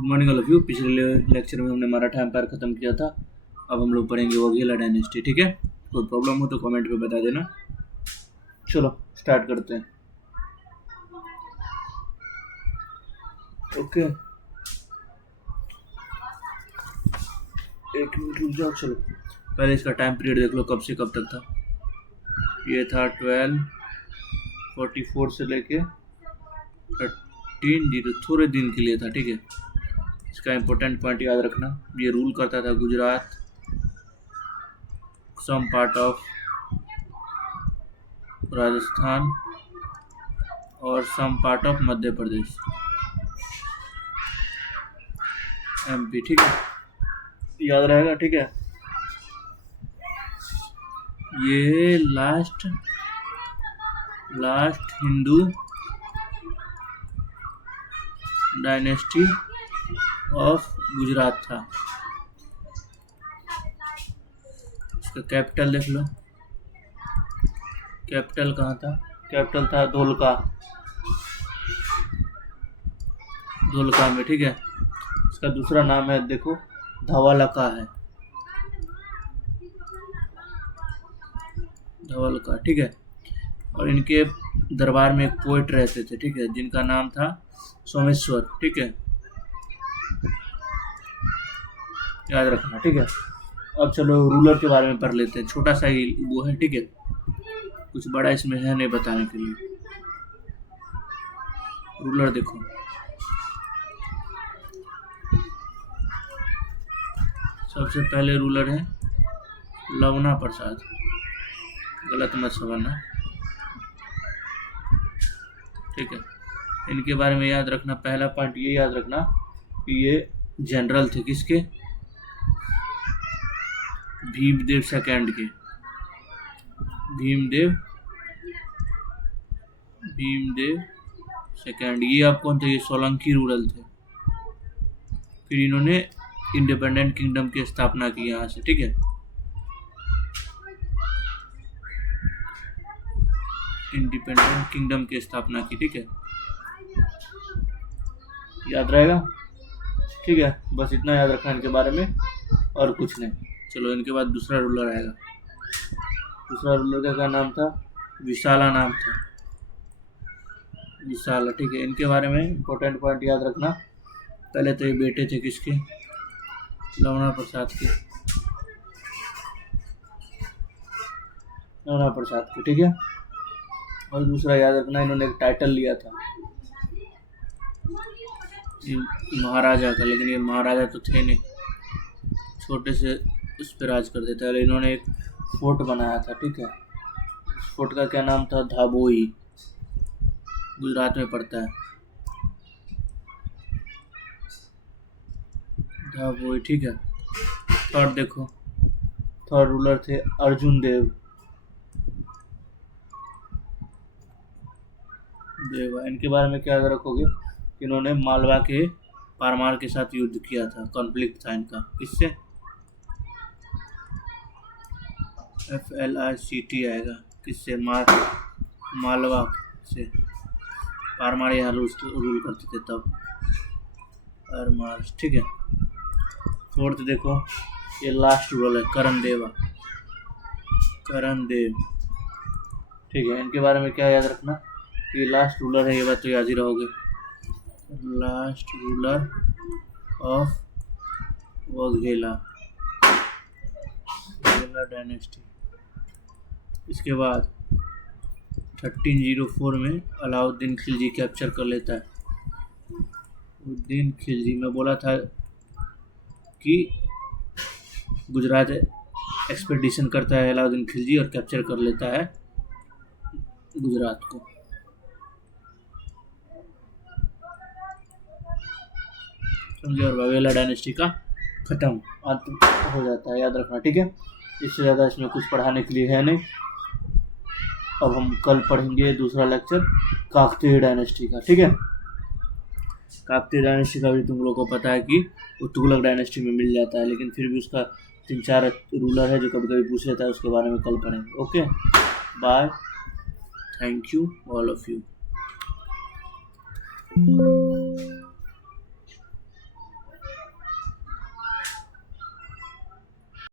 Good morning all of you. पिछले lecture में हमने मराठा एम्पायर ख़त्म किया था। अब हम लोग पढ़ेंगे वघेला डायनेस्टी। ठीक है, कोई प्रॉब्लम हो तो कमेंट पे बता देना। चलो स्टार्ट करते हैं। ओके, एक मिनट रुक जाओ। चलो पहले इसका टाइम पीरियड देख लो, कब से कब तक था। ये था 1244 से लेके 1300, थोड़े दिन के लिए था। ठीक है, इसका इम्पोर्टेंट पॉइंट याद रखना। ये रूल करता था Gujarat, some part of Rajasthan और some part of Madhya Pradesh, MP. ठीक है, याद रहेगा। ठीक है, ये last Hindu dynasty of Gujarat था। इसका कैपिटल देख लो, कैपिटल कहाँ था? कैपिटल था धोलका में। ठीक है, इसका दूसरा नाम है देखो, धवलका है, धवलका। ठीक है, और इनके दरबार में एक पोएट रहते थे। ठीक है, जिनका नाम था सोमेश्वर। ठीक है, याद रखना। ठीक है, अब चलो रूलर के बारे में पढ़ लेते हैं। छोटा सा ही वो है। ठीक है, कुछ बड़ा इसमें है नहीं बताने के लिए। रूलर देखो, सबसे पहले रूलर है लवना प्रसाद, गलत मत समझना। ठीक है, इनके बारे में याद रखना। पहला पॉइंट ये याद रखना कि ये जनरल थे किसके? भीमदेव सेकंड के। भीमदेव सेकंड। ये अब कौन थे? ये सोलंकी रूरल थे। फिर इन्होंने इंडिपेंडेंट किंगडम की स्थापना की यहाँ से। ठीक है, इंडिपेंडेंट किंगडम की स्थापना की। ठीक है, याद रहेगा। ठीक है, बस इतना याद रखना इनके बारे में और कुछ नहीं। चलो इनके बाद दूसरा रूलर आएगा। दूसरा रूलर का क्या नाम था? विशाला नाम था, विशाला। ठीक है, इनके बारे में इंपॉर्टेंट पॉइंट याद रखना। पहले तो ये बेटे थे किसके? लवना प्रसाद के, लवना प्रसाद के। ठीक है, और दूसरा याद रखना, इन्होंने एक टाइटल लिया था महाराजा का, लेकिन ये महाराजा तो थे नहीं, छोटे से उस पर राज करते थे। इन्होंने एक फोर्ट बनाया था। ठीक है, उस फोर्ट का क्या नाम था? धाबोई, गुजरात में पड़ता है धाबोई। ठीक है, थर्ड देखो, थर्ड रूलर थे अर्जुन देव। इनके बारे में क्या याद रखोगे? इन्होंने मालवा के परमार के साथ युद्ध किया था। कॉन्फ्लिक्ट था इनका किससे? FLICT आएगा किससे? मालवा से। परमार यहाँ रूल करते थे तब, परमार। ठीक है, फोर्थ देखो, ये लास्ट रूल है करण देव। ठीक है, इनके बारे में क्या याद रखना? ये लास्ट रूलर है, ये बात तो याद ही रहोगे। Last ruler of Vaghela dynasty. इसके बाद 1304 में अलाउद्दीन खिलजी कैप्चर कर लेता है। उद्दीन खिलजी, में बोला था कि गुजरात एक्सपेडिशन करता है अलाउद्दीन खिलजी और कैप्चर कर लेता है गुजरात को। समझे? और वघेला डायनेस्टी का खत्म, अंत हो जाता है। याद रखना। ठीक है, इससे ज़्यादा इसमें कुछ पढ़ाने के लिए है नहीं। अब हम कल पढ़ेंगे दूसरा लेक्चर काकतीय डायनेस्टी का। ठीक है, काकतीय डायनेस्टी का भी तुम लोगों को पता है कि वो तुगलक डायनेस्टी में मिल जाता है, लेकिन फिर भी उसका 3-4 रूलर है जो कभी कभी पूछ लेता है। उसके बारे में कल पढ़ेंगे। Okay, bye, thank you all of you.